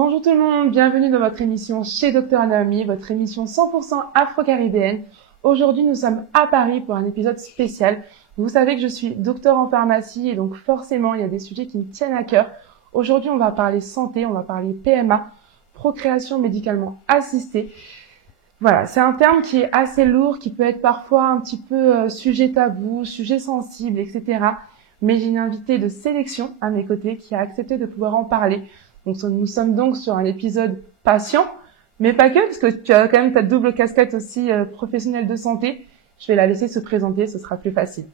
Bonjour tout le monde, bienvenue dans votre émission chez Dr Anaomi, votre émission 100% afro-caribéenne. Aujourd'hui, nous sommes à Paris pour un épisode spécial. Vous savez que je suis docteur en pharmacie et donc forcément, il y a des sujets qui me tiennent à cœur. Aujourd'hui, on va parler santé, on va parler PMA, procréation médicalement assistée. Voilà, c'est un terme qui est assez lourd, qui peut être parfois un petit peu sujet tabou, sujet sensible, etc. Mais j'ai une invitée de sélection à mes côtés qui a accepté de pouvoir en parler. Donc, nous sommes donc sur un épisode patient, mais pas que, parce que tu as quand même ta double casquette aussi professionnelle de santé. Je vais la laisser se présenter, ce sera plus facile.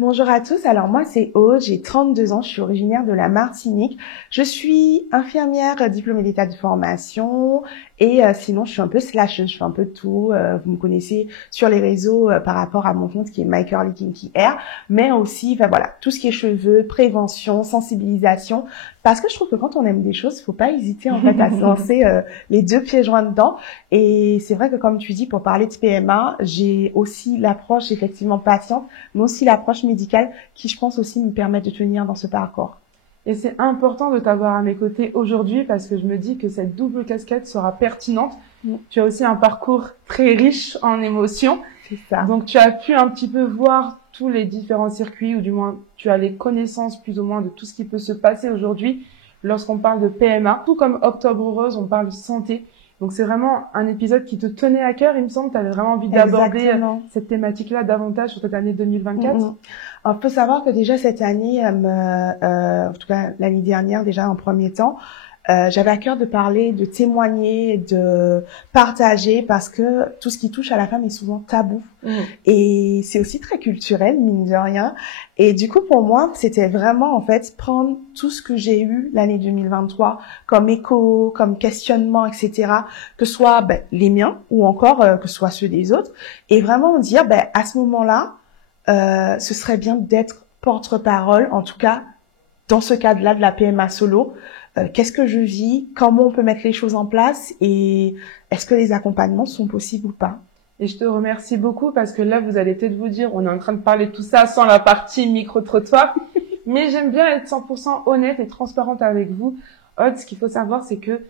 Bonjour à tous, alors moi c'est Aude, j'ai 32 ans, je suis originaire de la Martinique. Je suis infirmière diplômée d'état de formation et sinon je suis un peu slasheuse, je fais un peu de tout. Vous me connaissez sur les réseaux par rapport à mon compte qui est My Curly Kinky Hair, mais aussi voilà, tout ce qui est cheveux, prévention, sensibilisation, parce que je trouve que quand on aime des choses, faut pas hésiter en fait à se lancer les deux pieds joints dedans. Et c'est vrai que comme tu dis, pour parler de PMA, j'ai aussi l'approche effectivement patiente, mais aussi l'approche médicale qui, je pense aussi, me permet de tenir dans ce parcours. Et c'est important de t'avoir à mes côtés aujourd'hui parce que je me dis que cette double casquette sera pertinente. Tu as aussi un parcours très riche en émotions. C'est ça. Donc tu as pu un petit peu voir tous les différents circuits, ou du moins tu as les connaissances plus ou moins de tout ce qui peut se passer aujourd'hui lorsqu'on parle de PMA. Tout comme Octobre Rose, on parle de santé. Donc c'est vraiment un épisode qui te tenait à cœur, il me semble. Tu avais vraiment envie d'aborder cette thématique-là davantage sur cette année 2024. Alors, faut savoir que déjà cette année, en tout cas l'année dernière déjà en premier temps, j'avais à cœur de parler, de témoigner, de partager, parce que tout ce qui touche à la femme est souvent tabou. Et c'est aussi très culturel, mine de rien. Et du coup, pour moi, c'était vraiment, en fait, prendre tout ce que j'ai eu l'année 2023 comme écho, comme questionnement, etc., que ce soit les miens ou encore que ce soit ceux des autres, et vraiment me dire, à ce moment-là, ce serait bien d'être porte-parole, en tout cas, dans ce cadre-là de la PMA solo. Qu'est-ce que je vis, comment on peut mettre les choses en place et est-ce que les accompagnements sont possibles ou pas. Et je te remercie beaucoup parce que là, vous allez peut-être vous dire, on est en train de parler de tout ça sans la partie micro-trottoir, mais j'aime bien être 100% honnête et transparente avec vous. Aude, ce qu'il faut savoir, c'est que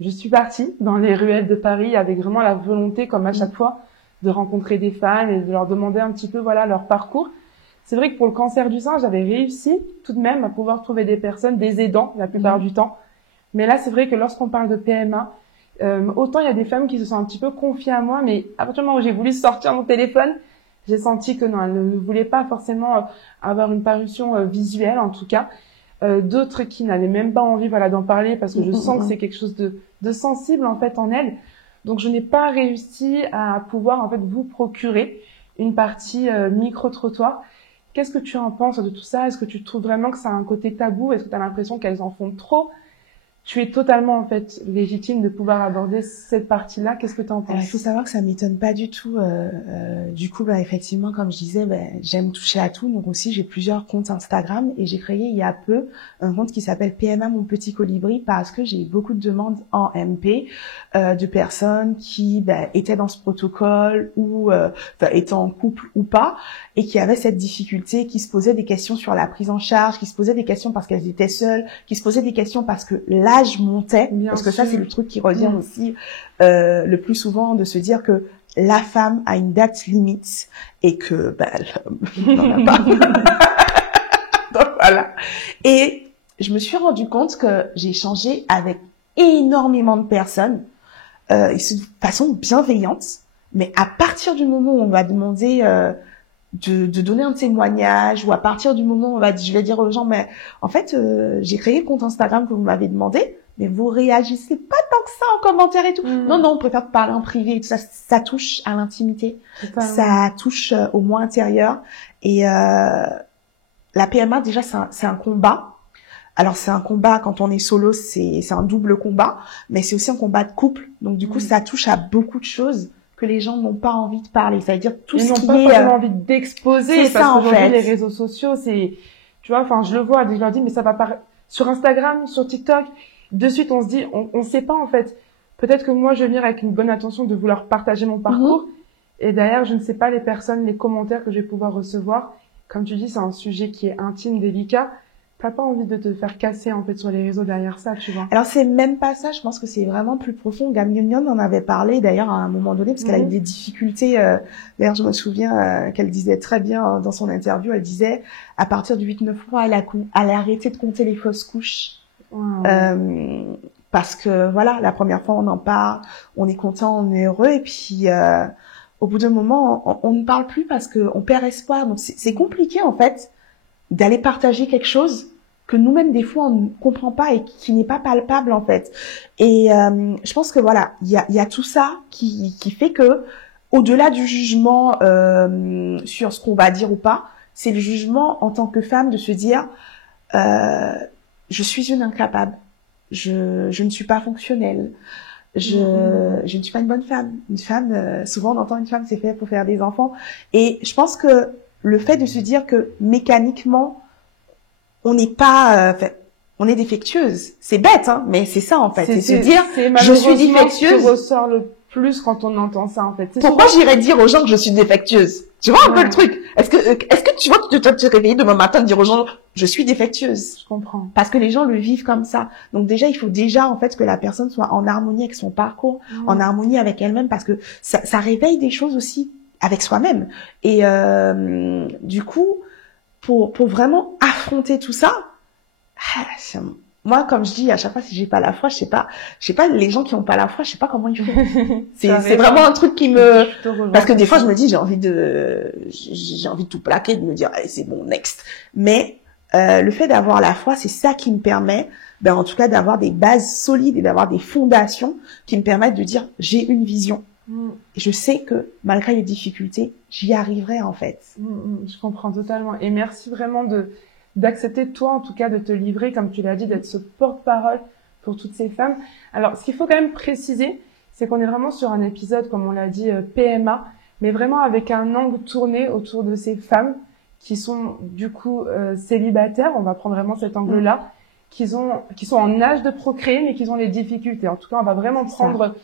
je suis partie dans les ruelles de Paris avec vraiment la volonté, comme à chaque fois, de rencontrer des femmes et de leur demander un petit peu, leur parcours. C'est vrai que pour le cancer du sein, j'avais réussi tout de même à pouvoir trouver des personnes, des aidants la plupart du temps. Mais là, c'est vrai que lorsqu'on parle de PMA, autant il y a des femmes qui se sont un petit peu confiées à moi, mais à partir du moment où j'ai voulu sortir mon téléphone, j'ai senti que non, elles ne voulaient pas forcément avoir une parution visuelle, en tout cas. D'autres qui n'avaient même pas envie d'en parler parce que je sens que c'est quelque chose de sensible en fait en elles. Donc je n'ai pas réussi à pouvoir en fait vous procurer une partie micro-trottoir. Qu'est-ce que tu en penses de tout ça? Est-ce que tu trouves vraiment que ça a un côté tabou? Est-ce que tu as l'impression qu'elles en font trop? Tu es totalement en fait légitime de pouvoir aborder cette partie-là. Qu'est-ce que tu en penses? Il faut savoir que ça m'étonne pas du tout. Du coup, effectivement, comme je disais, j'aime toucher à tout. Donc aussi, j'ai plusieurs comptes Instagram et j'ai créé il y a peu un compte qui s'appelle PMA Mon Petit Colibri parce que j'ai beaucoup de demandes en MP de personnes qui étaient dans ce protocole ou étaient en couple ou pas et qui avaient cette difficulté, qui se posaient des questions sur la prise en charge, qui se posaient des questions parce qu'elles étaient seules, qui se posaient des questions parce que l'âge montait, parce que ça c'est le truc qui revient aussi le plus souvent, de se dire que la femme a une date limite et que l'homme n'en a pas. Donc voilà. Et je me suis rendu compte que j'ai échangé avec énormément de personnes de façon bienveillante, mais à partir du moment où on va demander de donner un témoignage, ou à partir du moment où je vais dire aux gens, mais en fait, j'ai créé le compte Instagram que vous m'avez demandé, mais vous réagissez pas tant que ça en commentaire et tout. Non, on préfère parler en privé et tout ça. Ça touche à l'intimité. Ça touche au moi intérieur. Et la PMA, déjà, c'est un combat. Alors, c'est un combat quand on est solo, c'est un double combat, mais c'est aussi un combat de couple. Donc, du coup, ça touche à beaucoup de choses que les gens n'ont pas envie de parler. Ça veut dire tout ce qui est... Ils n'ont pas forcément envie d'exposer. C'est ça, en fait. Les réseaux sociaux, c'est... Tu vois, je le vois, je leur dis, mais ça va pas... Sur Instagram, sur TikTok, de suite, on se dit, on sait pas, en fait. Peut-être que moi, je vais venir avec une bonne intention de vouloir partager mon parcours. Et derrière, je ne sais pas les personnes, les commentaires que je vais pouvoir recevoir. Comme tu dis, c'est un sujet qui est intime, délicat. t'as pas envie de te faire casser en fait sur les réseaux derrière ça, tu vois. Alors c'est même pas ça, je pense que c'est vraiment plus profond. Gamnion en avait parlé d'ailleurs à un moment donné parce qu'elle a eu des difficultés. D'ailleurs je me souviens qu'elle disait très bien dans son interview, elle disait à partir du 8-9 mois, elle a arrêté de compter les fausses couches. Parce que voilà, la première fois on en parle, on est content, on est heureux et puis au bout d'un moment on ne parle plus parce que on perd espoir. Donc c'est compliqué en fait d'aller partager quelque chose que nous-mêmes des fois on ne comprend pas et qui n'est pas palpable en fait. Et je pense que voilà, il y a tout ça qui fait que au-delà du jugement sur ce qu'on va dire ou pas, c'est le jugement en tant que femme de se dire je suis une incapable, je ne suis pas fonctionnelle, je ne suis pas une bonne femme. Une femme, souvent on entend une femme c'est fait pour faire des enfants. Et je pense que le fait de se dire que mécaniquement on n'est pas, on est défectueuse. C'est bête, hein, mais c'est ça en fait. C'est se dire, je suis défectueuse. Ce qui ressort le plus quand on entend ça en fait. Pourquoi j'irais dire aux gens que je suis défectueuse? Tu vois un peu le truc? Est-ce que tu vois, tu dois te réveiller demain matin et dire aux gens, je suis défectueuse? Je comprends. Parce que les gens le vivent comme ça. Donc déjà, il faut déjà en fait que la personne soit en harmonie avec son parcours, en harmonie avec elle-même, parce que ça réveille des choses aussi avec soi-même. Et du coup, pour vraiment affronter tout ça, moi, comme je dis à chaque fois, si j'ai pas la foi, je sais pas, les gens qui ont pas la foi, je sais pas comment ils font. c'est vraiment un truc qui me, parce que des fois, je me dis, j'ai envie de tout plaquer, de me dire, allez, c'est bon, next. Mais, le fait d'avoir la foi, c'est ça qui me permet, en tout cas, d'avoir des bases solides et d'avoir des fondations qui me permettent de dire, j'ai une vision. Et je sais que, malgré les difficultés, j'y arriverai, en fait. Je comprends totalement. Et merci vraiment d'accepter, toi, en tout cas, de te livrer, comme tu l'as dit, d'être ce porte-parole pour toutes ces femmes. Alors, ce qu'il faut quand même préciser, c'est qu'on est vraiment sur un épisode, comme on l'a dit, PMA, mais vraiment avec un angle tourné autour de ces femmes qui sont, du coup, célibataires. On va prendre vraiment cet angle-là, qui sont en âge de procréer, mais qui ont les difficultés. En tout cas, on va vraiment prendre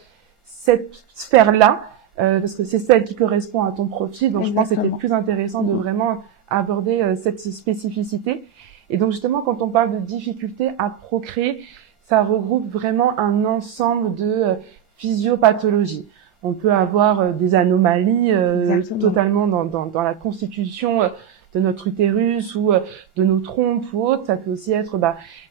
cette sphère-là, parce que c'est celle qui correspond à ton profil. Donc, je pense que c'était plus intéressant de vraiment aborder cette spécificité. Et donc justement, quand on parle de difficulté à procréer, ça regroupe vraiment un ensemble de physiopathologies. On peut avoir des anomalies totalement dans la constitution de notre utérus ou de nos trompes ou autres. Ça peut aussi être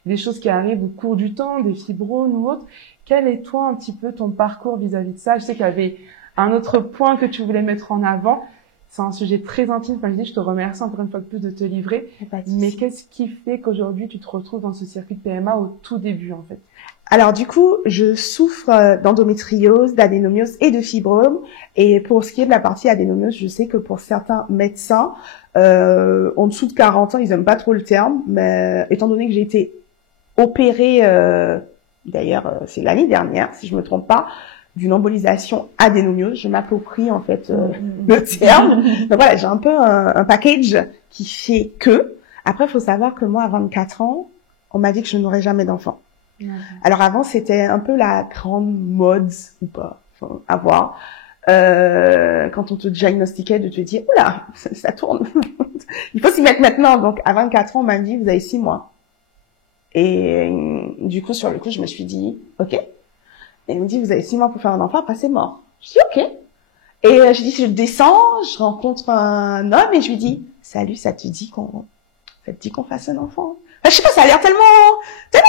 des choses qui arrivent au cours du temps, des fibromes ou autres. Quel est toi un petit peu ton parcours vis-à-vis de ça? Je sais qu'il y avait un autre point que tu voulais mettre en avant. C'est un sujet très intime, comme je dis, je te remercie encore une fois de plus de te livrer. Mais qu'est-ce qui fait qu'aujourd'hui tu te retrouves dans ce circuit de PMA au tout début en fait? Alors du coup, je souffre d'endométriose, d'adénomiose et de fibrome. Et pour ce qui est de la partie adénomiose, je sais que pour certains médecins, en dessous de 40 ans, ils aiment pas trop le terme. Mais étant donné que j'ai été opérée, d'ailleurs c'est l'année dernière, si je me trompe pas, d'une embolisation adénomiose, je m'approprie en fait le terme. Donc voilà, j'ai un peu un package qui fait que. Après, il faut savoir que moi, à 24 ans, on m'a dit que je n'aurais jamais d'enfant. Alors avant, c'était un peu la grande mode ou pas, enfin, à voir. Quand on te diagnostiquait, de te dire, oula, ça tourne. Il faut s'y mettre maintenant. Donc à 24 ans, on m'a dit, vous avez 6 mois. Et du coup, sur le coup, je me suis dit, ok. Et il me dit, vous avez 6 mois pour faire un enfant, après c'est mort. Je dis, ok. Et je dis, je descends, je rencontre un homme et je lui dis, salut, ça te dit qu'on fasse un enfant? Enfin, je sais pas, ça a l'air tellement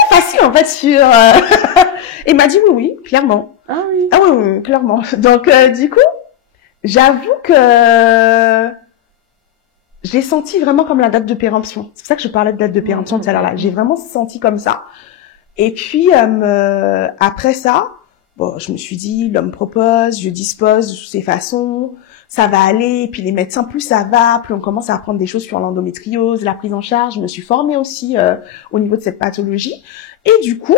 facile, en fait, sur, Et il m'a dit, oui, clairement. Ah oui. Ah oui, clairement. Donc, du coup, j'avoue que je l'ai senti vraiment comme la date de péremption. C'est pour ça que je parlais de date de péremption tout à l'heure là. J'ai vraiment senti comme ça. Et puis, après ça, bon, je me suis dit, l'homme propose, je dispose de toutes ces façons, ça va aller. Et puis les médecins, plus ça va, plus on commence à apprendre des choses sur l'endométriose, la prise en charge. Je me suis formée aussi au niveau de cette pathologie. Et du coup,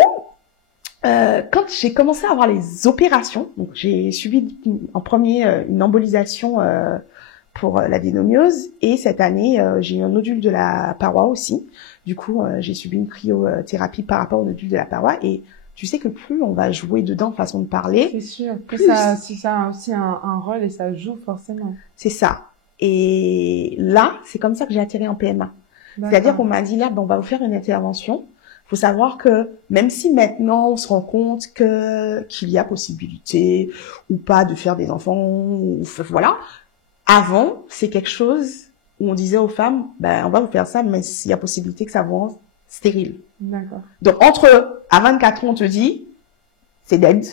quand j'ai commencé à avoir les opérations, donc j'ai subi en premier une embolisation pour l'adénomiose, et cette année, j'ai eu un nodule de la paroi aussi. Du coup, j'ai subi une cryothérapie par rapport au nodule de la paroi, et tu sais que plus on va jouer dedans, façon de parler. C'est sûr. Plus ça a aussi un rôle et ça joue forcément. C'est ça. Et là, c'est comme ça que j'ai atterri en PMA. C'est-à-dire qu'on m'a dit là, on va vous faire une intervention. Faut savoir que même si maintenant on se rend compte qu'il y a possibilité ou pas de faire des enfants, ou voilà, avant c'est quelque chose où on disait aux femmes, on va vous faire ça, mais s'il y a possibilité que ça vous rende stérile. D'accord. Donc à 24 ans on te dit, c'est dead.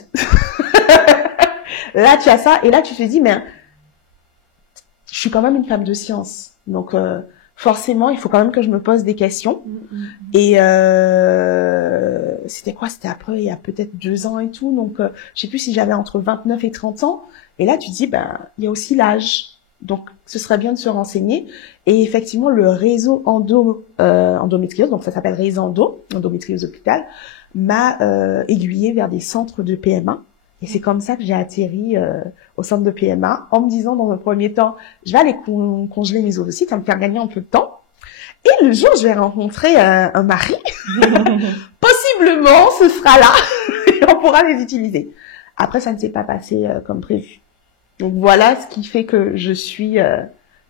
Là tu as ça et là tu te dis, mais je suis quand même une femme de science, donc forcément, il faut quand même que je me pose des questions. Et c'était quoi? C'était après, il y a peut-être 2 ans et tout. Donc, je sais plus si j'avais entre 29 et 30 ans. Et là, tu te dis, il y a aussi l'âge. Donc, ce serait bien de se renseigner. Et effectivement, le réseau endométriose, donc ça s'appelle Réseau endométriose hôpital, m'a aiguillé vers des centres de PMA. Et c'est comme ça que j'ai atterri au centre de PMA en me disant dans un premier temps, je vais aller congeler mes ovocytes, ça va me faire gagner un peu de temps. Et le jour où je vais rencontrer un mari, possiblement ce sera là et on pourra les utiliser. Après, ça ne s'est pas passé comme prévu. Donc voilà ce qui fait que je suis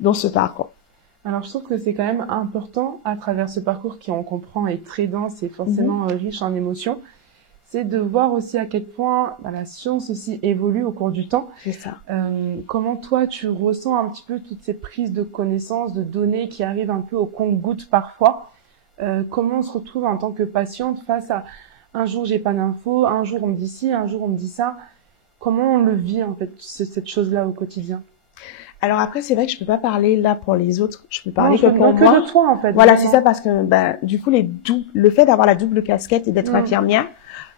dans ce parcours. Alors je trouve que c'est quand même important à travers ce parcours qui, on comprend, est très dense et forcément riche en émotions. C'est de voir aussi à quel point la science aussi évolue au cours du temps. C'est ça. Comment toi, tu ressens un petit peu toutes ces prises de connaissances, de données qui arrivent un peu au compte-gouttes parfois. Comment on se retrouve en tant que patiente face à un jour j'ai pas d'infos, un jour on me dit ci, un jour on me dit ça. Comment on le vit en fait, cette chose-là au quotidien? Alors après, c'est vrai que je peux pas parler là pour les autres. Je peux parler que pour moi. Que de toi en fait. Voilà, c'est ça, parce que du coup, le fait d'avoir la double casquette et d'être infirmière,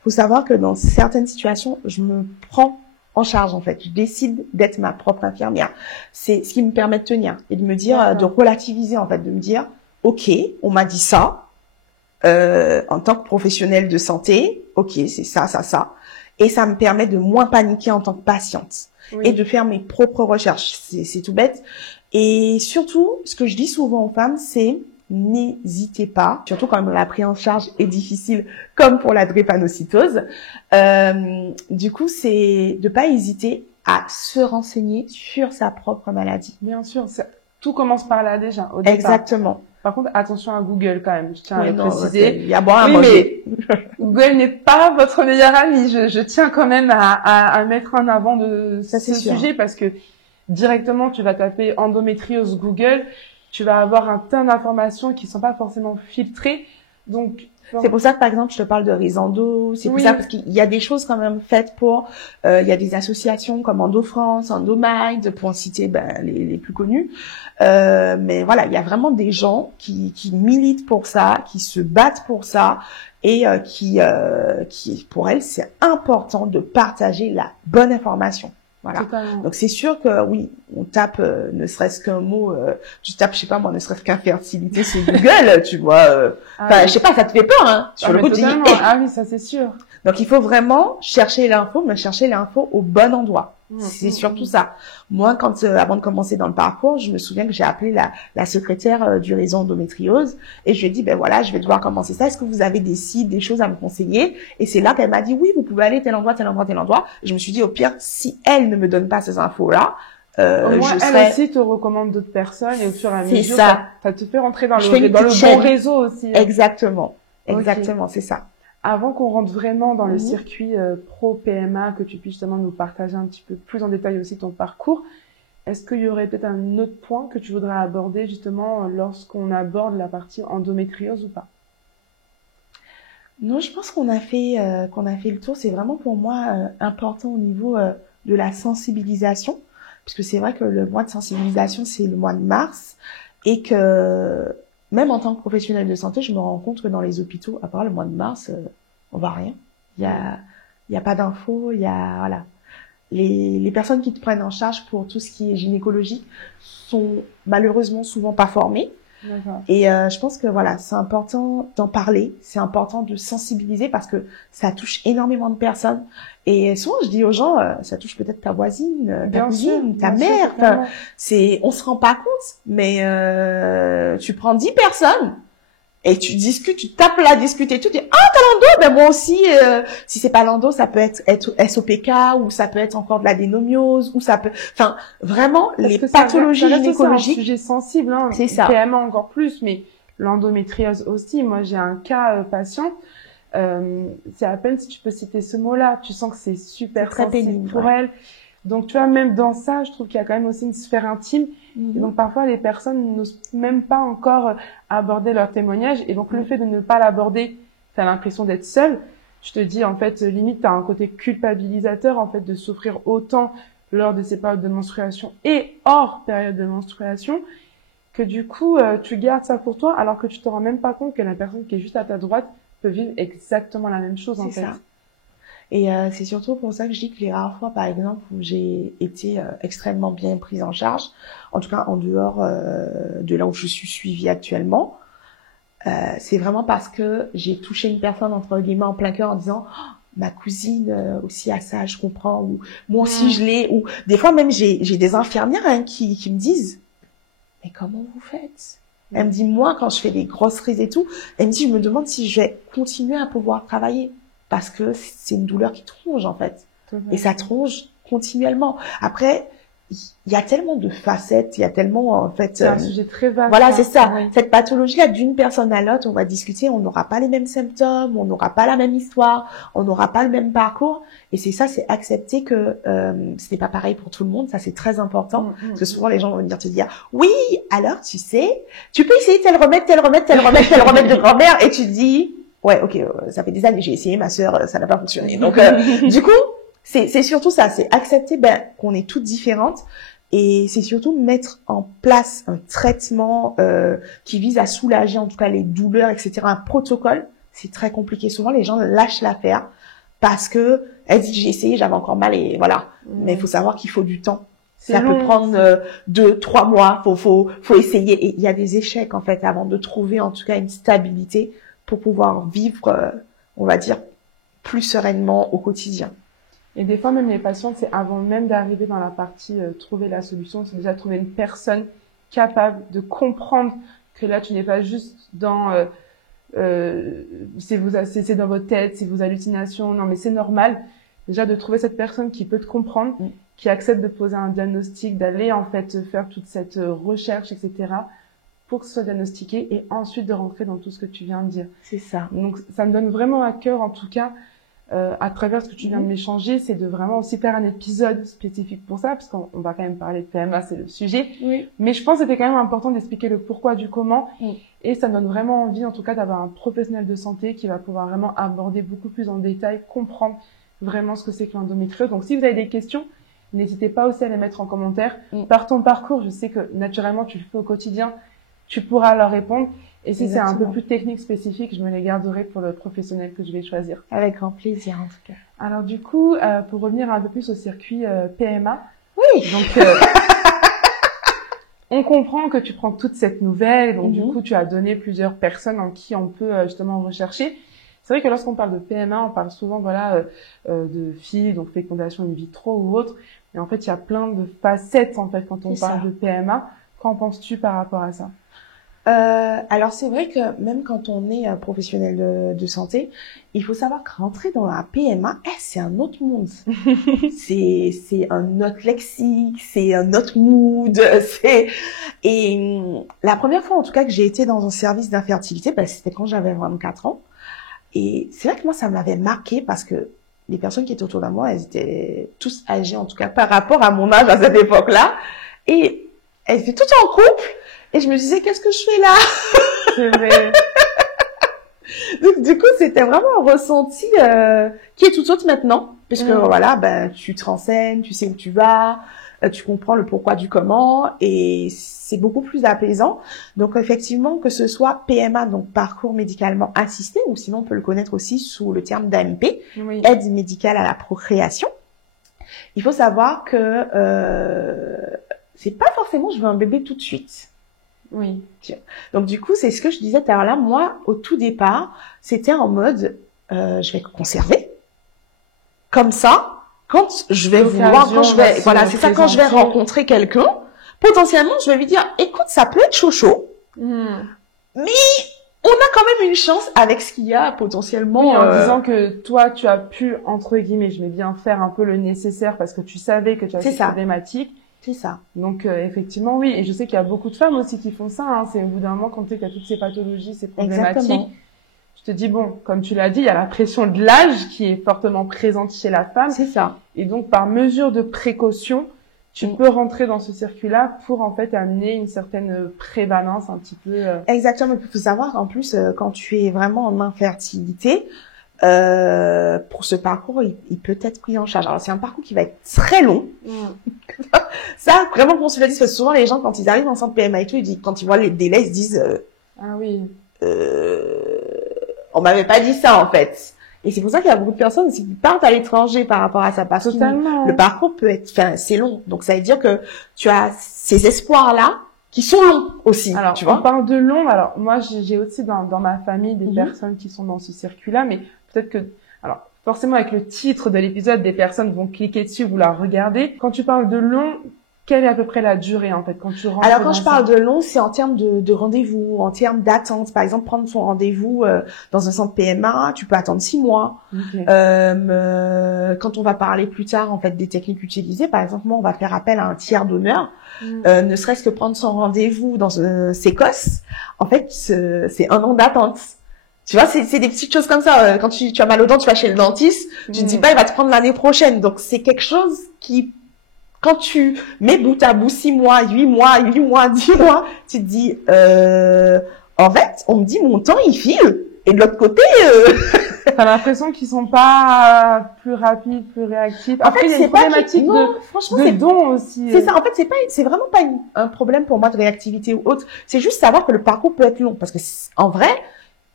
faut savoir que dans certaines situations, je me prends en charge en fait. Je décide d'être ma propre infirmière. C'est ce qui me permet de tenir et de me dire, de relativiser en fait, de me dire, ok, on m'a dit ça en tant que professionnelle de santé. Ok, c'est ça, ça, et ça me permet de moins paniquer en tant que patiente et de faire mes propres recherches. C'est tout bête. Et surtout, ce que je dis souvent aux femmes, c'est n'hésitez pas, surtout quand la prise en charge est difficile, comme pour la drépanocytose. Du coup, c'est de pas hésiter à se renseigner sur sa propre maladie. Bien sûr, tout commence par là déjà, au départ. Exactement. Par contre, attention à Google quand même, je tiens à le préciser. Il y a boire à manger. Mais Google n'est pas votre meilleur ami. Je tiens quand même à mettre en avant ce sujet parce que directement, tu vas taper endométriose Google, tu vas avoir un tas d'informations qui sont pas forcément filtrées. Donc, c'est pour ça que, par exemple, je te parle de Risando. C'est pour ça, parce qu'il y a des choses quand même faites pour, il y a des associations comme Endo France, Endomide, pour en citer, les plus connus. Mais voilà, il y a vraiment des gens qui militent pour ça, qui se battent pour ça, et qui, pour elles, c'est important de partager la bonne information. Voilà. Totalement. Donc c'est sûr que oui, on tape ne serait-ce qu'un mot, tu tapes, je sais pas moi, ne serait-ce qu'infertilité sur Google, tu vois. Je sais pas, ça te fait peur, hein. Sur le coup, tu dis, ah oui, ça c'est sûr. Donc il faut vraiment chercher l'info, mais chercher l'info au bon endroit. C'est surtout ça. Moi, avant de commencer dans le parcours, je me souviens que j'ai appelé la secrétaire du réseau endométriose et je lui ai dit, voilà, je vais devoir commencer ça. Est-ce que vous avez des sites, des choses à me conseiller? Et c'est là qu'elle m'a dit, oui, vous pouvez aller tel endroit, tel endroit, tel endroit. Et je me suis dit, au pire, si elle ne me donne pas ces infos-là, au moins, elle aussi te recommande d'autres personnes et au fur et à mesure, ça te fait rentrer dans le bon réseau aussi. Hein. Exactement. Exactement, c'est ça. Avant qu'on rentre vraiment dans le circuit pro-PMA, que tu puisses justement nous partager un petit peu plus en détail aussi ton parcours, est-ce qu'il y aurait peut-être un autre point que tu voudrais aborder justement lorsqu'on aborde la partie endométriose ou pas? Non, je pense qu'on a fait le tour. C'est vraiment pour moi important au niveau de la sensibilisation, puisque c'est vrai que le mois de sensibilisation, c'est le mois de mars, et que même en tant que professionnelle de santé, je me rends compte que dans les hôpitaux, à part le mois de mars, on voit rien. Il y a pas d'infos, voilà. Les personnes qui te prennent en charge pour tout ce qui est gynécologie sont malheureusement souvent pas formées. Et je pense que voilà, c'est important d'en parler, c'est important de sensibiliser parce que ça touche énormément de personnes. Et souvent je dis aux gens, ça touche peut-être ta voisine, ta cousine, ta mère. On se rend pas compte, mais tu prends 10 personnes et tu discutes, tu tapes là, discuter et tout, tu dis t'as l'endo, moi aussi. Si c'est pas l'endo, ça peut être SOPK ou ça peut être encore de la dénomiose ou ça peut, vraiment les pathologies gynécologiques. C'est un sujet sensible, hein. C'est ça. PMA encore plus, mais l'endométriose aussi. Moi, j'ai un cas patient. C'est à peine si tu peux citer ce mot-là. Tu sens que c'est super très sensible pénible pour elle. Donc, tu vois, même dans ça, je trouve qu'il y a quand même aussi une sphère intime. Et donc, parfois, les personnes n'osent même pas encore aborder leur témoignage. Et donc, le fait de ne pas l'aborder, t'as l'impression d'être seule. Je te dis, en fait, limite, t'as un côté culpabilisateur, en fait, de souffrir autant lors de ces périodes de menstruation et hors période de menstruation, que du coup, tu gardes ça pour toi, alors que tu te rends même pas compte que la personne qui est juste à ta droite peut vivre exactement la même chose, en fait. C'est ça. Et c'est surtout pour ça que je dis que les rares fois, par exemple, où j'ai été extrêmement bien prise en charge, en tout cas en dehors de là où je suis suivie actuellement, c'est vraiment parce que j'ai touché une personne, entre guillemets, en plein cœur en disant oh, ma cousine aussi a ça, je comprends, ou moi aussi je l'ai, ou des fois même j'ai des infirmières qui me disent mais comment vous faites? Elle me dit moi quand je fais des grosseries et tout, elle me dit je me demande si je vais continuer à pouvoir travailler parce que c'est une douleur qui tronche en fait, et ça tronche continuellement. Après il y a tellement de facettes, il y a tellement en fait. C'est un sujet très vaste. Voilà, c'est ça. Oui. Cette pathologie-là, d'une personne à l'autre, on va discuter, on n'aura pas les mêmes symptômes, on n'aura pas la même histoire, on n'aura pas le même parcours. Et c'est ça, c'est accepter que ce n'est pas pareil pour tout le monde. Ça, c'est très important. Parce que souvent, les gens vont venir te dire, oui, alors tu sais, tu peux essayer tel remède de grand-mère, et tu te dis, ouais, ok, ça fait des années, j'ai essayé, ma sœur, ça n'a pas fonctionné. Donc, du coup, c'est surtout ça, c'est accepter qu'on est toutes différentes, et c'est surtout mettre en place un traitement qui vise à soulager en tout cas les douleurs, etc. Un protocole, c'est très compliqué. Souvent les gens lâchent l'affaire parce que elle dit j'ai essayé, j'avais encore mal et voilà. Mais il faut savoir qu'il faut du temps. Ça peut prendre 2-3 mois. Faut essayer, et il y a des échecs en fait avant de trouver en tout cas une stabilité pour pouvoir vivre, on va dire, plus sereinement au quotidien. Et des fois, même les patientes, c'est avant même d'arriver dans la partie trouver la solution, c'est déjà trouver une personne capable de comprendre que là, tu n'es pas juste dans c'est dans votre tête, c'est vos hallucinations. Non, mais c'est normal. Déjà, de trouver cette personne qui peut te comprendre, qui accepte de poser un diagnostic, d'aller en fait faire toute cette recherche, etc., pour que ce soit diagnostiqué, et ensuite de rentrer dans tout ce que tu viens de dire. C'est ça. Donc, ça me donne vraiment à cœur, en tout cas, à travers ce que tu viens de m'échanger, c'est de vraiment aussi faire un épisode spécifique pour ça, parce qu'on va quand même parler de PMA, c'est le sujet. Oui. Mais je pense que c'était quand même important d'expliquer le pourquoi du comment. Et ça me donne vraiment envie, en tout cas, d'avoir un professionnel de santé qui va pouvoir vraiment aborder beaucoup plus en détail, comprendre vraiment ce que c'est que l'endométriose. Donc, si vous avez des questions, n'hésitez pas aussi à les mettre en commentaire. Par ton parcours, je sais que naturellement, tu le fais au quotidien, tu pourras leur répondre. Et si c'est un peu plus technique, spécifique, je me les garderai pour le professionnel que je vais choisir. Avec grand plaisir, en tout cas. Alors du coup, pour revenir un peu plus au circuit PMA. Oui. Donc, on comprend que tu prends toute cette nouvelle. Donc du coup, tu as donné plusieurs personnes en qui on peut justement rechercher. C'est vrai que lorsqu'on parle de PMA, on parle souvent de filles, donc fécondation in vitro ou autre. Mais en fait, il y a plein de facettes en fait quand on parle de PMA. Qu'en penses-tu par rapport à ça? Alors c'est vrai que même quand on est professionnel de santé, il faut savoir que rentrer dans la PMA, c'est un autre monde. c'est un autre lexique, c'est un autre mood. Et la première fois en tout cas que j'ai été dans un service d'infertilité, c'était quand j'avais 24 ans. Et c'est vrai que moi ça m'avait marqué parce que les personnes qui étaient autour de moi, elles étaient tous âgées en tout cas par rapport à mon âge à cette époque-là. Et elles étaient toutes en couple. Et je me disais, qu'est-ce que je fais là? C'est vrai. Donc, du coup, c'était vraiment un ressenti qui est tout autre maintenant. Puisque, voilà, tu te renseignes, tu sais où tu vas, tu comprends le pourquoi du comment, et c'est beaucoup plus apaisant. Donc, effectivement, que ce soit PMA, donc parcours médicalement assisté, ou sinon on peut le connaître aussi sous le terme d'AMP, aide médicale à la procréation. Il faut savoir que c'est pas forcément je veux un bébé tout de suite. Oui. Donc du coup, c'est ce que je disais tout à l'heure là. Moi, au tout départ, c'était en mode, je vais conserver. Comme ça, quand je vais vouloir, voilà, c'est ça, quand je vais rencontrer quelqu'un, potentiellement, je vais lui dire, écoute, ça peut être chaud, mais on a quand même une chance avec ce qu'il y a potentiellement. Oui, en disant que toi, tu as pu, entre guillemets, je vais bien faire un peu le nécessaire parce que tu savais que tu as cette problématique. C'est ça. Donc effectivement oui, et je sais qu'il y a beaucoup de femmes aussi qui font ça, hein. C'est au bout d'un moment quand tu sais qu'il y a toutes ces pathologies, ces problématiques. Exactement. Je te dis bon, comme tu l'as dit, il y a la pression de l'âge qui est fortement présente chez la femme. C'est ça. Et donc par mesure de précaution, tu peux rentrer dans ce circuit-là pour en fait amener une certaine prévalence un petit peu. Exactement. Il faut savoir en plus quand tu es vraiment en infertilité, pour ce parcours, il peut être pris en charge. Alors c'est un parcours qui va être très long. Ça, vraiment, qu'on se le dise, parce que souvent les gens, quand ils arrivent en centre PMA et tout, quand ils voient les délais, ils se disent ah oui, on m'avait pas dit ça en fait. Et c'est pour ça qu'il y a beaucoup de personnes aussi qui partent à l'étranger par rapport à ça, parce que le parcours peut être, enfin, c'est long. Donc ça veut dire que tu as ces espoirs-là qui sont longs aussi. Alors, tu vois. On parle de long. Alors moi, j'ai aussi dans ma famille des personnes qui sont dans ce circuit-là, mais peut-être que, alors forcément avec le titre de l'épisode, des personnes vont cliquer dessus, vouloir regarder. Quand tu parles de long, quelle est à peu près la durée en fait quand tu rentres? Alors quand je parle de long, c'est en termes de rendez-vous, en termes d'attente. Par exemple, prendre son rendez-vous dans un centre PMA, tu peux attendre 6 mois. Okay. Quand on va parler plus tard en fait des techniques utilisées, par exemple, moi on va faire appel à un tiers d'honneur, ne serait-ce que prendre son rendez-vous dans Sécosse. En fait, c'est 1 an d'attente. Tu vois, c'est des petites choses comme ça. Quand tu as mal aux dents, tu vas chez le dentiste, tu te dis pas il va te prendre l'année prochaine. Donc c'est quelque chose qui, quand tu mets bout à bout 6 mois, 8 mois, 10 mois, tu te dis, en fait, on me dit mon temps il file. Et de l'autre côté, t'as l'impression qu'ils sont pas plus rapides, plus réactifs. Après, il y a une problématique de dons aussi. C'est ça. En fait, c'est vraiment pas un problème pour moi de réactivité ou autre. C'est juste savoir que le parcours peut être long. Parce que, en vrai,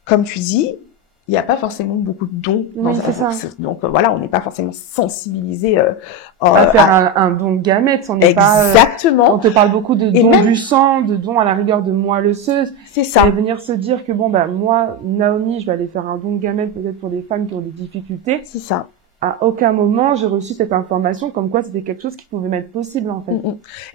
comme tu dis, il n'y a pas forcément beaucoup de dons. Oui, c'est ça. Donc voilà, on n'est pas forcément sensibilisé à faire un don de gamètes. On n'est pas. Exactement. On te parle beaucoup de dons du sang, de dons à la rigueur de moelleuseuse. C'est ça. Et venir se dire que bon bah moi, Naomi, je vais aller faire un don de gamètes peut-être pour des femmes qui ont des difficultés. C'est ça. À aucun moment j'ai reçu cette information comme quoi c'était quelque chose qui pouvait m'être possible en fait.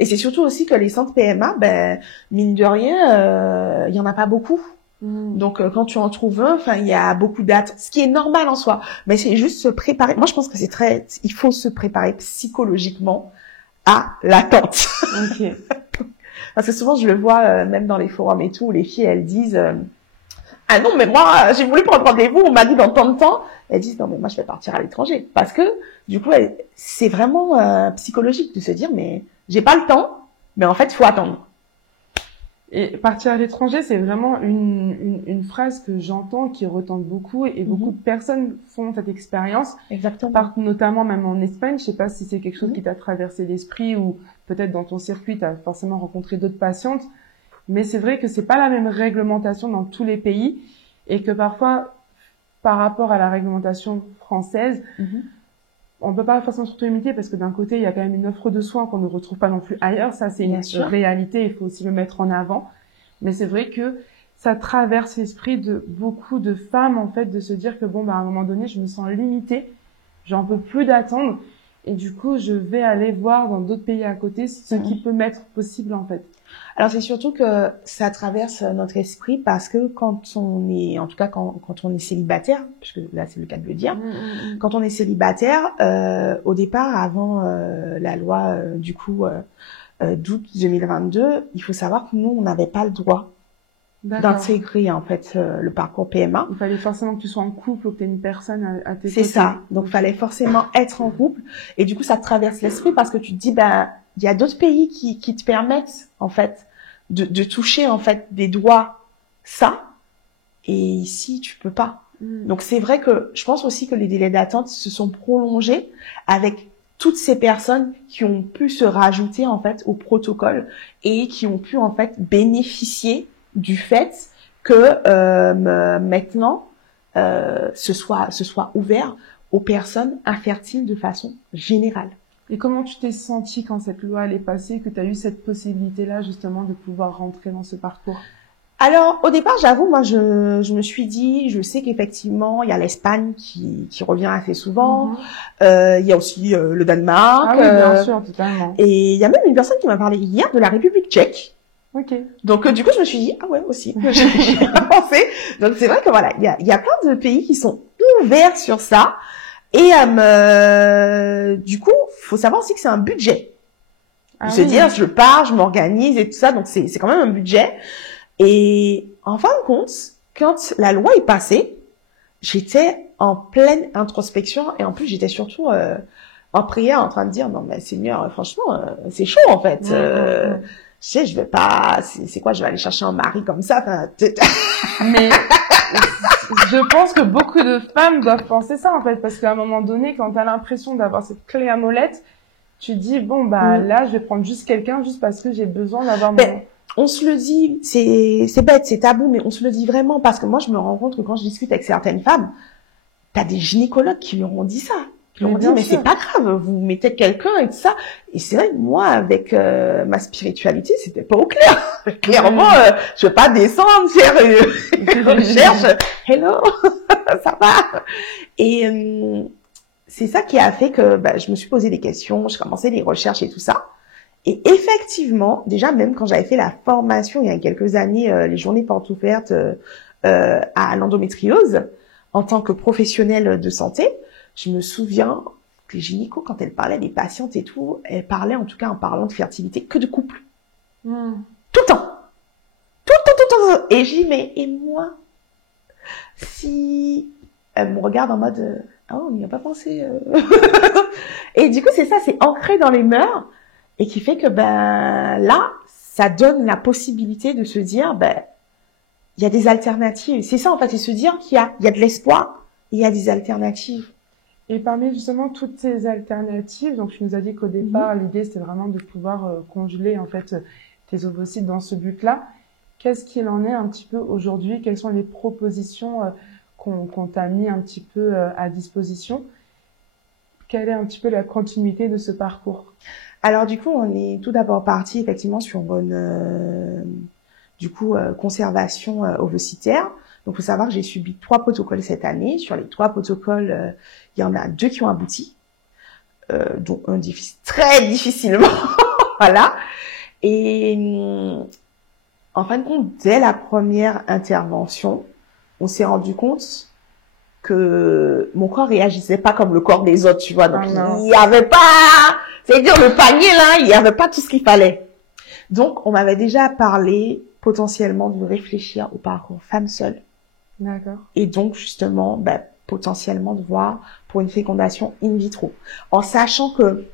Et c'est surtout aussi que les centres PMA, ben mine de rien, il y en a pas beaucoup. Donc quand tu en trouves un, enfin il y a beaucoup d'attentes, ce qui est normal en soi, mais c'est juste se préparer. Moi je pense que il faut se préparer psychologiquement à l'attente. Okay. Parce que souvent je le vois même dans les forums et tout, où les filles elles disent ah non mais moi j'ai voulu prendre rendez-vous, on m'a dit dans tant de temps. Elles disent non mais moi je vais partir à l'étranger, parce que du coup c'est vraiment psychologique de se dire mais j'ai pas le temps, mais en fait il faut attendre. Et partir à l'étranger, c'est vraiment une phrase que j'entends qui retente beaucoup et beaucoup de personnes font cette expérience. Exactement. Partent notamment même en Espagne. Je sais pas si c'est quelque chose qui t'a traversé l'esprit ou peut-être dans ton circuit t'as forcément rencontré d'autres patientes. Mais c'est vrai que c'est pas la même réglementation dans tous les pays et que parfois, par rapport à la réglementation française, on peut pas forcément surtout imiter parce que d'un côté, il y a quand même une offre de soins qu'on ne retrouve pas non plus ailleurs. Ça, c'est une réalité. Il faut aussi le mettre en avant. Mais c'est vrai que ça traverse l'esprit de beaucoup de femmes, en fait, de se dire que bon, bah, à un moment donné, je me sens limitée. J'en peux plus d'attendre. Et du coup, je vais aller voir dans d'autres pays à côté ce qui peut m'être possible, en fait. Alors c'est surtout que ça traverse notre esprit parce que quand on est, en tout cas quand on est célibataire, puisque là c'est le cas de le dire, quand on est célibataire, au départ avant la loi du coup d'août 2022, il faut savoir que nous on n'avait pas le droit d'intégrer en fait le parcours PMA. Il fallait forcément que tu sois en couple ou que tu aies une personne à tes côtés. C'est ça. Donc il fallait forcément être en couple et du coup ça te traverse l'esprit parce que tu te dis ben il y a d'autres pays qui te permettent en fait de toucher en fait des doigts ça et ici tu peux pas. Donc c'est vrai que je pense aussi que les délais d'attente se sont prolongés avec toutes ces personnes qui ont pu se rajouter en fait au protocole et qui ont pu en fait bénéficier du fait que maintenant ce soit ouvert aux personnes infertiles de façon générale. Et comment tu t'es sentie quand cette loi elle est passée, que tu as eu cette possibilité-là justement de pouvoir rentrer dans ce parcours? Alors au départ, j'avoue, moi je me suis dit, je sais qu'effectivement il y a l'Espagne qui revient assez souvent, il y a aussi le Danemark, oui, bien sûr, totalement. Et il y a même une personne qui m'a parlé hier de la République tchèque. Ok. Donc du coup je me suis dit ah ouais aussi, j'ai pensé. Donc c'est vrai que voilà, il y a plein de pays qui sont ouverts sur ça. Et du coup, faut savoir aussi que c'est un budget. De se dire, je pars, je m'organise et tout ça. Donc, c'est quand même un budget. Et en fin de compte, quand la loi est passée, j'étais en pleine introspection et en plus, j'étais surtout en prière en train de dire, non, mais Seigneur, franchement, c'est chaud, en fait. Je sais, je vais pas, c'est quoi, je vais aller chercher un mari comme ça. Mais je pense que beaucoup de femmes doivent penser ça, en fait, parce qu'à un moment donné, quand t'as l'impression d'avoir cette clé à molette, tu dis, bon, bah, là, je vais prendre juste quelqu'un juste parce que j'ai besoin d'avoir mon... On se le dit, c'est bête, c'est tabou, mais on se le dit vraiment parce que moi, je me rends compte que quand je discute avec certaines femmes, t'as des gynécologues qui leur ont dit ça. Qui leur ont dit, mais c'est pas grave, vous mettez quelqu'un et tout ça. Et c'est vrai que moi, avec ma spiritualité, c'était pas au clair. Clairement, je vais pas descendre, faire une recherche. Hello, ça va. Et c'est ça qui a fait que je me suis posé des questions, j'ai commencé les recherches et tout ça. Et effectivement, déjà même quand j'avais fait la formation il y a quelques années, les journées portes ouvertes à l'endométriose, en tant que professionnelle de santé, je me souviens que les gynécos, quand elles parlaient des patientes et tout, elles parlaient en tout cas en parlant de fertilité que de couple. Tout le temps. Tout le temps. Et j'ai dit, mais et moi, si elles me regardent en mode, oh, on n'y a pas pensé. Et du coup, c'est ça, c'est ancré dans les mœurs. Et qui fait que là, ça donne la possibilité de se dire il y a des alternatives. C'est ça en fait, c'est se dire qu'il y a de l'espoir, il y a des alternatives. Et parmi justement toutes ces alternatives, donc tu nous as dit qu'au départ, l'idée c'était vraiment de pouvoir congeler en fait tes ovocytes dans ce but-là. Qu'est-ce qu'il en est un petit peu aujourd'hui? Quelles sont les propositions qu'on t'a mis un petit peu à disposition? Quelle est un petit peu la continuité de ce parcours? Alors du coup, on est tout d'abord parti effectivement sur une conservation ovocytaire. Donc, faut savoir que j'ai subi 3 protocoles cette année. Sur les 3 protocoles, il y en a 2 qui ont abouti, dont un très difficilement. Voilà. Et en fin de compte, dès la première intervention, on s'est rendu compte que mon corps réagissait pas comme le corps des autres, tu vois. Donc, il y avait pas, c'est-à-dire le panier là, il y avait pas tout ce qu'il fallait. Donc, on m'avait déjà parlé potentiellement de réfléchir au parcours femme seule. D'accord. Et donc, justement, potentiellement de voir pour une fécondation in vitro. En sachant que,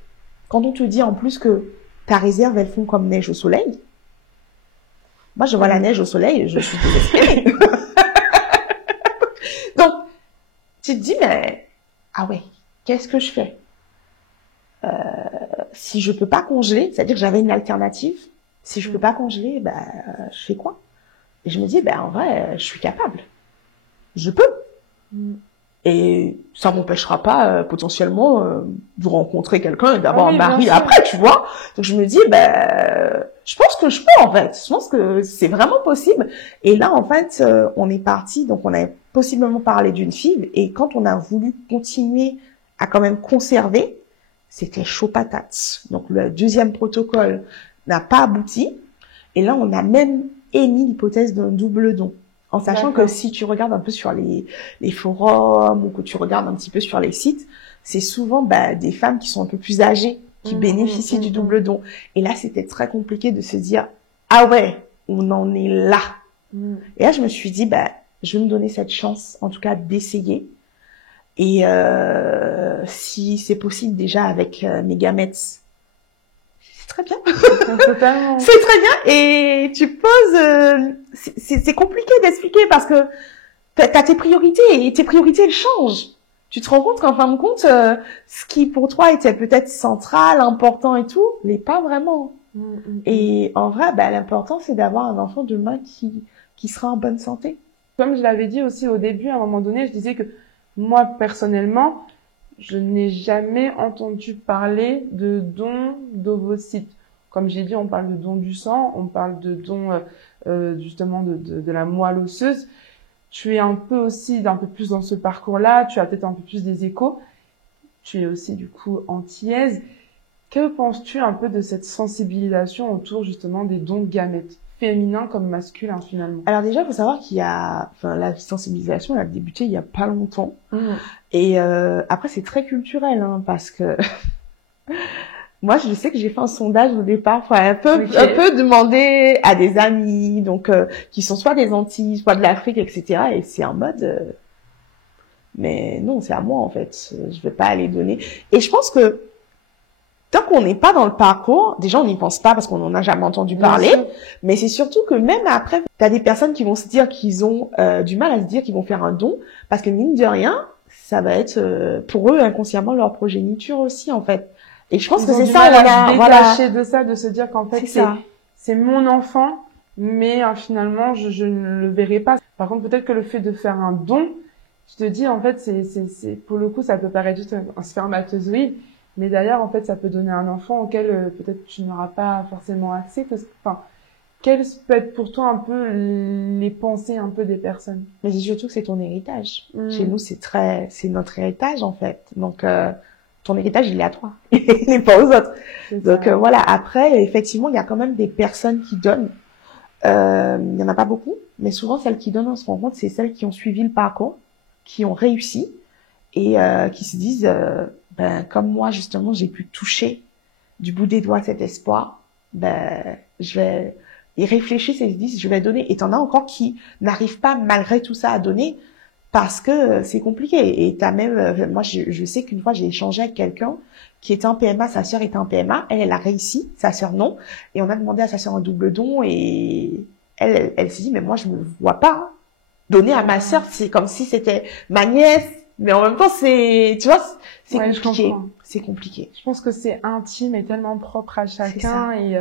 quand on te dit en plus que ta réserve, elles font comme neige au soleil, moi, je vois la neige au soleil, je suis désespérée. Donc, tu te dis, mais, ah ouais, qu'est-ce que je fais? Si je peux pas congeler, c'est-à-dire que j'avais une alternative, si je peux pas congeler, je fais quoi? Et je me dis, en vrai, je suis capable. Je peux. Et ça m'empêchera pas, potentiellement, de rencontrer quelqu'un et d'avoir un mari après, tu vois. Donc, je me dis, je pense que je peux, en fait. Je pense que c'est vraiment possible. Et là, en fait, on est parti, donc on a possiblement parlé d'une FIV, et quand on a voulu continuer à quand même conserver, c'était chaud patate. Donc, le 2e protocole n'a pas abouti. Et là, on a même émis l'hypothèse d'un double don. En sachant que si tu regardes un peu sur les forums ou que tu regardes un petit peu sur les sites, c'est souvent des femmes qui sont un peu plus âgées qui bénéficient du double don. Et là, c'était très compliqué de se dire, ah ouais, on en est là. Et là, je me suis dit, je vais me donner cette chance, en tout cas, d'essayer. Et si c'est possible déjà avec mes gamètes, c'est très bien. Totalement. C'est très bien. Et tu poses, c'est compliqué d'expliquer parce que t'as tes priorités et tes priorités elles changent. Tu te rends compte qu'en fin de compte, ce qui pour toi était peut-être central, important et tout, l'est pas vraiment. Et en vrai, l'important c'est d'avoir un enfant demain qui sera en bonne santé. Comme je l'avais dit aussi au début, à un moment donné, je disais que moi, personnellement, je n'ai jamais entendu parler de don d'ovocytes. Comme j'ai dit, on parle de don du sang, on parle de don justement de la moelle osseuse. Tu es un peu plus dans ce parcours-là, tu as peut-être un peu plus des échos. Tu es aussi du coup antillaise. Que penses-tu un peu de cette sensibilisation autour justement des dons de gamètes, féminins comme masculins finalement? Alors déjà, il faut savoir qu'il y a, la sensibilisation, elle a débuté il y a pas longtemps. Et après, c'est très culturel, parce que Moi, je sais que j'ai fait un sondage au départ, enfin, un Ok. peu demandé à des amis, donc qui sont soit des Antilles, soit de l'Afrique, etc. Et c'est en mode, mais non, c'est à moi en fait. Je vais pas aller donner. Et je pense que tant qu'on n'est pas dans le parcours, déjà on n'y pense pas parce qu'on n'en a jamais entendu Bien parler. sûr. Mais c'est surtout que même après, t'as des personnes qui vont se dire qu'ils ont du mal à se dire qu'ils vont faire un don parce que mine de rien, ça va être pour eux inconsciemment leur progéniture aussi en fait. Et je pense Ils que ont c'est du ça, mal à se voilà, détacher de ça, de se dire qu'en fait c'est ça. c'est mon enfant, mais finalement je ne le verrai pas. Par contre, peut-être que le fait de faire un don, je te dis en fait c'est pour le coup ça peut paraître juste un spermatozoïde, mais derrière en fait ça peut donner un enfant auquel peut-être tu n'auras pas forcément accès. Enfin, quelles peuvent être pour toi un peu les pensées un peu des personnes? Mais c'est surtout que c'est ton héritage. Chez Hmm, nous, c'est notre héritage en fait. Donc ton héritage, il est à toi, il n'est pas aux autres. c'est Donc ça. voilà. Après, effectivement, il y a quand même des personnes qui donnent. Il y en a pas beaucoup, mais souvent celles qui donnent, on se rend compte, c'est celles qui ont suivi le parcours, qui ont réussi et qui se disent, ben comme moi justement, j'ai pu toucher du bout des doigts cet espoir, ben je vais. Ils réfléchissent et ils se disent, je vais donner. Et t'en as encore qui n'arrivent pas malgré tout ça à donner parce que c'est compliqué. Et t'as même, moi je sais qu'une fois j'ai échangé avec quelqu'un qui était en PMA, sa sœur était en PMA, elle a réussi, sa sœur non, et on a demandé à sa sœur un double don et elle s'est dit mais moi je me vois pas donner à ma sœur, c'est comme si c'était ma nièce, mais en même temps c'est, tu vois, c'est Ouais, je compliqué, comprends. c'est compliqué, Je pense que c'est intime et tellement propre à c'est ça. chacun et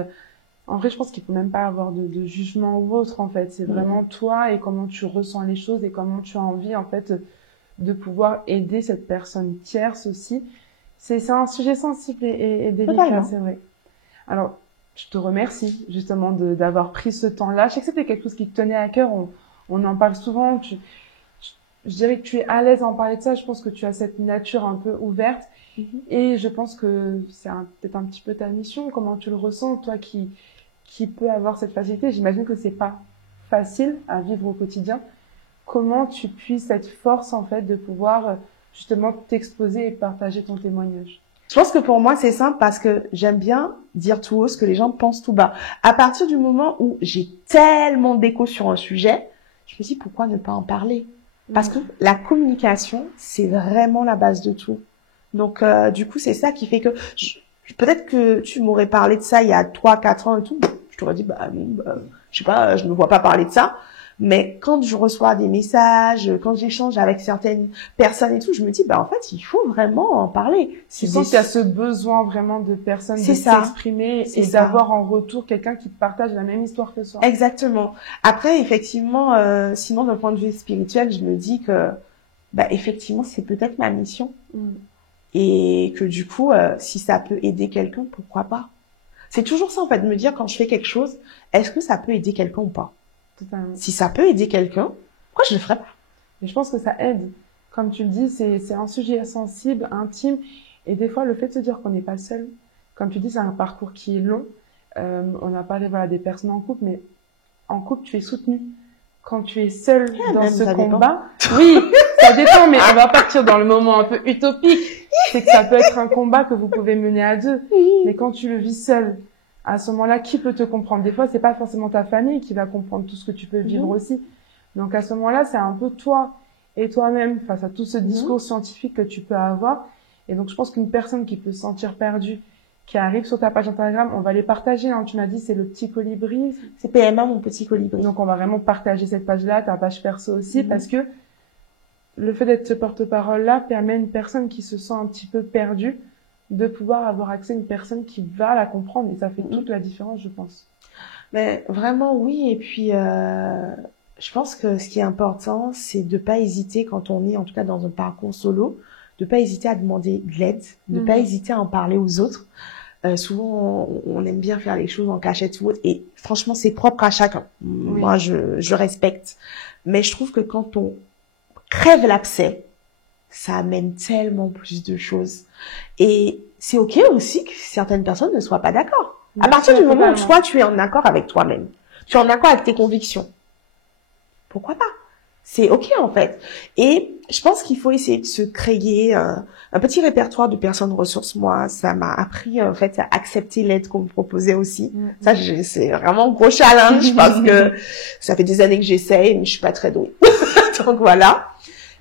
en vrai, je pense qu'il faut même pas avoir de jugement ou autre, en fait. C'est Mm. vraiment toi et comment tu ressens les choses et comment tu as envie, en fait, de pouvoir aider cette personne tierce aussi. C'est un sujet sensible et délicat, Totalement. c'est vrai. Alors, je te remercie, justement, d'avoir pris ce temps-là. Je sais que c'était quelque chose qui te tenait à cœur. On en parle souvent. Je dirais que tu es à l'aise à en parler de ça. Je pense que tu as cette nature un peu ouverte. Mhm. Et je pense que c'est peut-être un petit peu ta mission. Comment tu le ressens, toi qui peut avoir cette facilité. J'imagine que c'est pas facile à vivre au quotidien. Comment tu puisses cette force en fait de pouvoir justement t'exposer et partager ton témoignage. Je pense que pour moi, c'est simple parce que j'aime bien dire tout haut ce que les gens pensent tout bas. À partir du moment où j'ai tellement d'écho sur un sujet, je me dis pourquoi ne pas en parler? Parce que la communication, c'est vraiment la base de tout. Donc, du coup, c'est ça qui fait que peut-être que tu m'aurais parlé de ça il y a 3, 4 ans et tout. Je t'aurais dit, bah, non, bah, je sais pas, je me vois pas parler de ça. Mais quand je reçois des messages, quand j'échange avec certaines personnes et tout, je me dis, bah, en fait, il faut vraiment en parler. Tu sens qu'il y a ce besoin vraiment de personnes de C'est ça. s'exprimer C'est et ça. d'avoir en retour quelqu'un qui partage la même histoire que soi. Exactement. Après, effectivement, sinon, d'un point de vue spirituel, je me dis que, bah, effectivement, c'est peut-être ma mission. Mm. Et que du coup, si ça peut aider quelqu'un, pourquoi pas? C'est toujours ça, en fait, de me dire quand je fais quelque chose, est-ce que ça peut aider quelqu'un ou pas? Totalement. Si ça peut aider quelqu'un, pourquoi je le ferais pas? Mais je pense que ça aide. Comme tu le dis, c'est un sujet sensible, intime. Et des fois, le fait de se dire qu'on n'est pas seul, comme tu dis, c'est un parcours qui est long. On a parlé voilà, des personnes en couple, mais en couple, tu es soutenu. Quand tu es seul dans même, ce ça dépend. combat, oui, ça dépend, mais on va partir dans le moment un peu utopique. C'est que ça peut être un combat que vous pouvez mener à deux. Mais quand tu le vis seul, à ce moment-là, qui peut te comprendre? Des fois, c'est pas forcément ta famille qui va comprendre tout ce que tu peux vivre aussi. Donc à ce moment-là, c'est un peu toi et toi-même face à tout ce discours scientifique que tu peux avoir. Et donc je pense qu'une personne qui peut se sentir perdue, qui arrive sur ta page Instagram, on va les partager. Hein. Tu m'as dit c'est le petit colibri. C'est PMA, mon petit colibri. Donc on va vraiment partager cette page-là, ta page perso aussi, parce que le fait d'être ce porte-parole-là permet à une personne qui se sent un petit peu perdue de pouvoir avoir accès à une personne qui va la comprendre. Et ça fait toute la différence, je pense. Mais vraiment, oui. Et puis, je pense que ce qui est important, c'est de pas hésiter quand on est, en tout cas, dans un parcours solo, de pas hésiter à demander de l'aide, de pas hésiter à en parler aux autres. Souvent, on aime bien faire les choses en cachette ou autre. Et franchement, c'est propre à chacun. Oui. Moi, je respecte. Mais je trouve que quand on crève l'abcès, ça amène tellement plus de choses. Et c'est OK aussi que certaines personnes ne soient pas d'accord. À partir du moment où toi, tu es en accord avec toi-même, tu es en accord avec tes convictions, pourquoi pas? C'est ok en fait. Et je pense qu'il faut essayer de se créer un petit répertoire de personnes ressources. Moi, ça m'a appris en fait à accepter l'aide qu'on me proposait aussi. Ça, c'est vraiment un gros challenge parce que ça fait des années que j'essaye, mais je suis pas très douée. Donc voilà.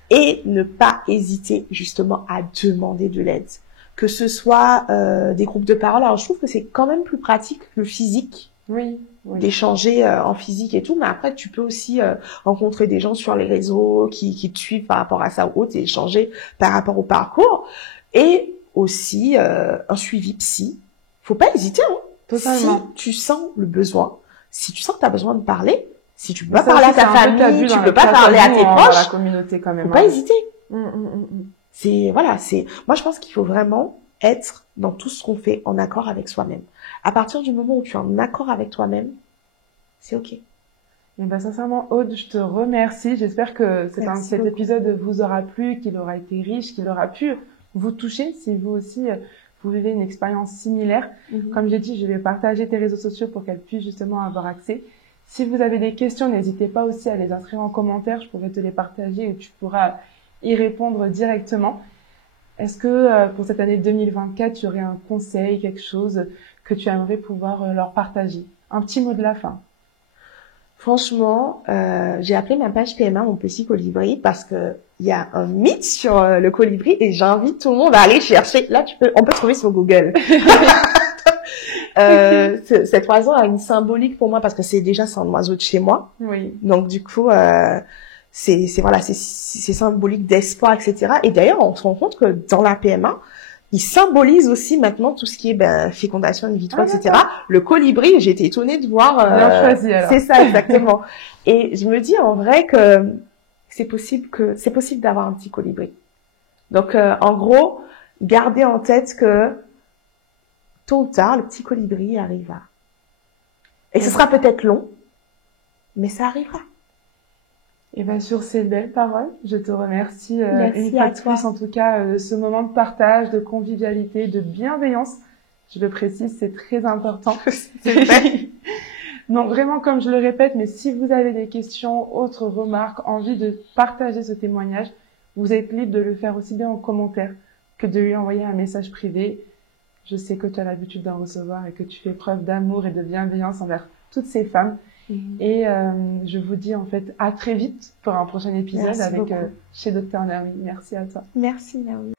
Et ne pas hésiter justement à demander de l'aide. Que ce soit des groupes de parole. Alors je trouve que c'est quand même plus pratique le physique. Oui. D'échanger en physique et tout, mais après tu peux aussi rencontrer des gens sur les réseaux qui te suivent par rapport à ça ou autre et échanger par rapport au parcours, et aussi un suivi psy. Faut pas hésiter, hein. Totalement. Si tu sens le besoin, si tu sens que tu as besoin de parler, si tu peux pas parler à ta famille, tu peux pas parler à tes proches, dans la communauté quand même, faut pas hésiter. C'est moi je pense qu'il faut vraiment être dans tout ce qu'on fait en accord avec soi-même. À partir du moment où tu es en accord avec toi-même, c'est ok. Et ben sincèrement, Aude, je te remercie. J'espère que cet épisode vous aura plu, qu'il aura été riche, qu'il aura pu vous toucher si vous aussi vous vivez une expérience similaire. Comme j'ai dit, je vais partager tes réseaux sociaux pour qu'elles puissent justement avoir accès. Si vous avez des questions, n'hésitez pas aussi à les inscrire en commentaire. Je pourrais te les partager et tu pourras y répondre directement. Est-ce que pour cette année 2024, tu aurais un conseil, quelque chose que tu aimerais pouvoir leur partager? Un petit mot de la fin. Franchement, j'ai appelé ma page PMA Mon Petit Colibri parce que il y a un mythe sur le colibri et j'invite tout le monde à aller chercher. Là, on peut trouver sur Google. Cet oiseau a une symbolique pour moi parce que c'est un oiseau de chez moi. Oui. Donc du coup, c'est symbolique d'espoir, etc. Et d'ailleurs, on se rend compte que dans la PMA, il symbolise aussi maintenant tout ce qui est fécondation in vitro, etc. Le colibri, j'ai été étonnée de voir. Bien choisi alors. C'est ça exactement. Et je me dis en vrai que c'est possible d'avoir un petit colibri. Donc en gros, gardez en tête que tôt ou tard, le petit colibri arrivera. Et ce sera peut-être long, mais ça arrivera. Et ben sur ces belles paroles, je te remercie une fois de toi. plus en tout cas ce moment de partage, de convivialité, de bienveillance. Je le précise, c'est très important. C'est vrai. Donc vraiment, comme je le répète, mais si vous avez des questions, autres remarques, envie de partager ce témoignage, vous êtes libre de le faire aussi bien en commentaire que de lui envoyer un message privé. Je sais que tu as l'habitude d'en recevoir et que tu fais preuve d'amour et de bienveillance envers toutes ces femmes. Et je vous dis en fait à très vite pour un prochain épisode avec chez Dr Naomi. Merci à toi. Merci Naomi.